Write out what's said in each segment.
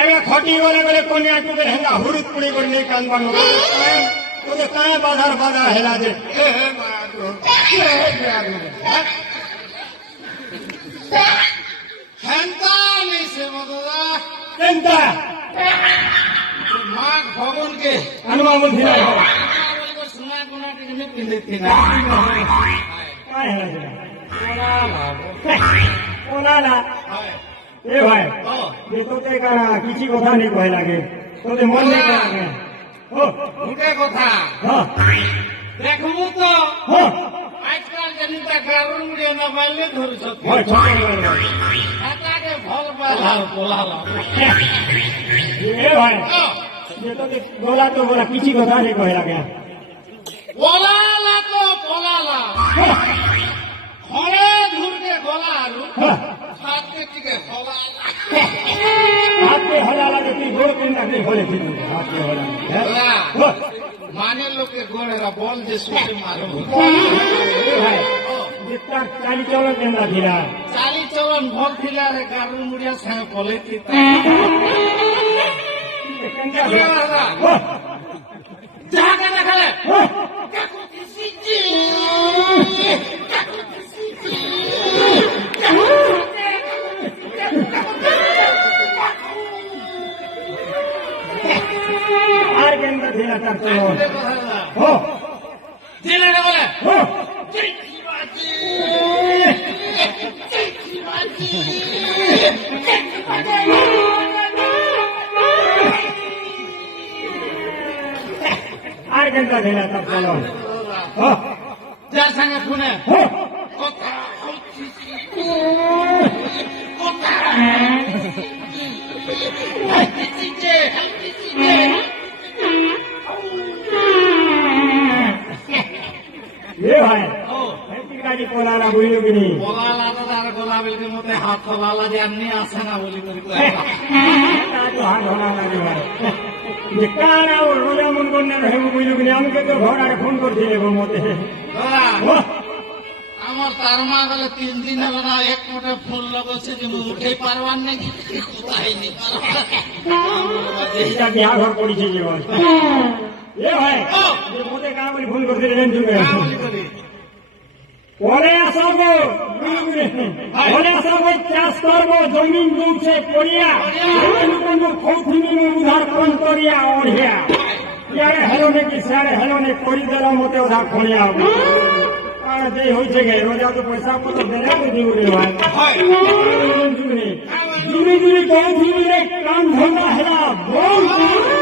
एगे खटी गले गले कोनिया टुके हेंगा हुरुत पुड़ी कर नहीं कान बानो तो काए बाजार बाजार हेला दे हे माया तो হেন্তা নিছে মদদা केंता মাঘ ভবনকে अनुमा मुन थिना বলবো সোনা কোনা টিকে পিন্দিতি না काय हेला दे ओला ला ए भाई ये तो ते का किसी কথা नहीं কয় লাগে তোতে মন নেই কয় লাগে ও মুখে কথা हां দেখমু তো हां আজকাল জনিতা গারুন মুড়ে না পাইলে ধরছ भाई छोटे गए হাতাকে ভাল পালাল পোলাল ए भाई ये तो बोला किसी কথা नहीं কয় লাগে পোলালা তো পোলালা ঘরে ধুরকে গলা আরু হাতকে টিকে হলালা आपके होला लगे कि गोड़ के ना नहीं होले थी आपके होला মানে লোকে গোড়েরা বল যে সুতে মারো भाई जितना चाली चलन केंदा थिला চালি চলন ভল থিলা রে গারুন মুড়িয়া সাথে বলে তিতা যাহা কেনা খালে কাকু কিসিজি আর केंदा थिला तार चलन हो দিলে না বলে हो আর केंदा थिला तार चलन हो যার সঙ্গে শুনে हो কথা কথা ये भाई गाड़ी कोलाला बुझलो कि नहीं পোলালা তো তার গোলাবেলকে মতে হাত তোলালা যে এমনি আসে না বলি করি तो हाथ होना लगे भाई ये काना और रोजा मन करने रहे बुझलो कि नहीं हमके तो घर आके फोन कर दिए वो मोते हो আমার তার মা গেলে 3 দিন হলো না এক মোটে ফোন লগছে যে উঠে পারবার নাকি কোথায় নি এইটা বিয়া ঘর পড়িছে জীবন এ ভাই যে মোতে কানা বলি ফোন করতে রেন তুমি পরে আসব পরে আসব চাষ করব জমিন জমছে পড়িয়া কোন খৌথিনি উধার কোন করিয়া ওড়িয়া ইয়ারে হেলো নাকি সারে হেলো নে করি দেল মতে ওধা খনিয়া কারণ যে হইছে গে রোজা তো পয়সা পত্র দেনা তো দিউরে ভাই জুড়ি জুড়ি কৌথিনি রে কাম ধন্দা হেলা বল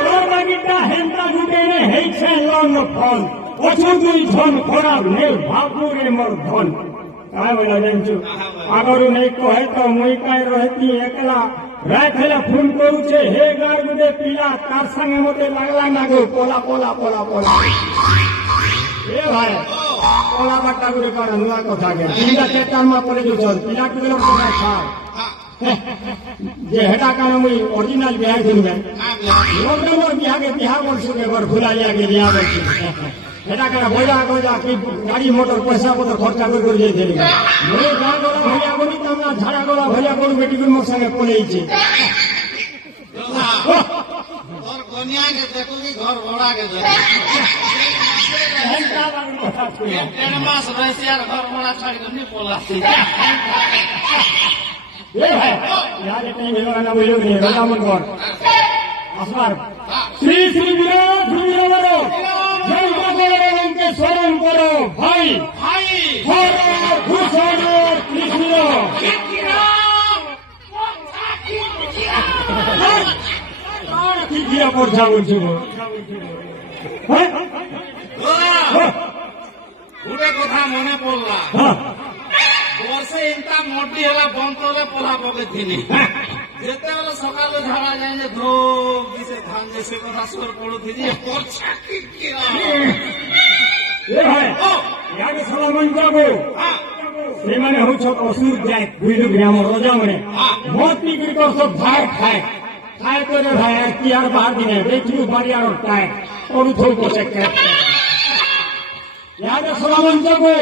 তোর বাগিটা হেন্তা ঢুকে রে হেইছে লন ফল অচুদুই ধন খরাব নেই ভাবুরে মোর ধন কায় বলা জানছু আগরু নেই কহে তো মুই কাই রহতি একলা রাত হেলা ফোন করুছে হে গার গুদে পিলা তার সঙ্গে মতে লাগলা না গো পোলা পোলা পোলা পোলা এ ভাই পোলা বাট্টা করে কার নুয়া কথা গে পিলা চেতার মা পড়ে যাচ্ছ পিলা টুকে কথা খাও যে হেটা কারণ মুই অরিজিনাল বিয়া দিনবে মোর বিহাকে বিহা করছু এবার ভুলাইয়া গে বিয়া করছু এটা কেন বইলা কইলা কি গাড়ি মোটর পয়সা পত্র খরচা করে করে যাইতে মই গাঁ গলা ভইয়া করি তোমরা ঝাড়া গলা ভইয়া করি বেটি মোর সঙ্গে পড়েইছে তোর কনিয়াকে দেখো কি ঘর ভরা গেছে হেন্তা বাড়ি কথা শুনো 1.5 মাস রয়েছে আর ঘর ভরা ছাড়ি তুমি পলাছি এ ভাই ইয়ার এটাই মিলো না বইলো নি রাজামন কর আসবার শ্রী শ্রী বিরাট বিরাট জয় ভগবানকে স্মরণ করো ভাই ভাই হর ভূষণ কৃষ্ণ কি দিয়া পড়ছা বলছো হ্যাঁ গোটে কথা মনে পড়লা বর্ষে ইন্তা মোটি হেলা বন্ধ হলে পোলা পকেছিলি যেতেবেলে সকালে ঝাড়া যায় যে ধোপ দিছে ধান যে সে কথা সর পড়ুথিলি পড়ছা কি এ ভাই ইয়াকে সালামন করবো ସେମାନେ ହଉଛନ୍ ଅସୁର ଯାଏ ବୁଝିଲୁ କି ଆମ ରଜାମାନେ ମଦ ପିକିରି କର ସବୁ ଭାଇ ଖାଏ ଖାଏ করে ভাই আর কি আর বাহার দিনে ଦେଖିବୁ ବାଡ଼ିଆର ଟାଏ କରୁଥଉ ପଛେ ইয়াকে সালামন করবো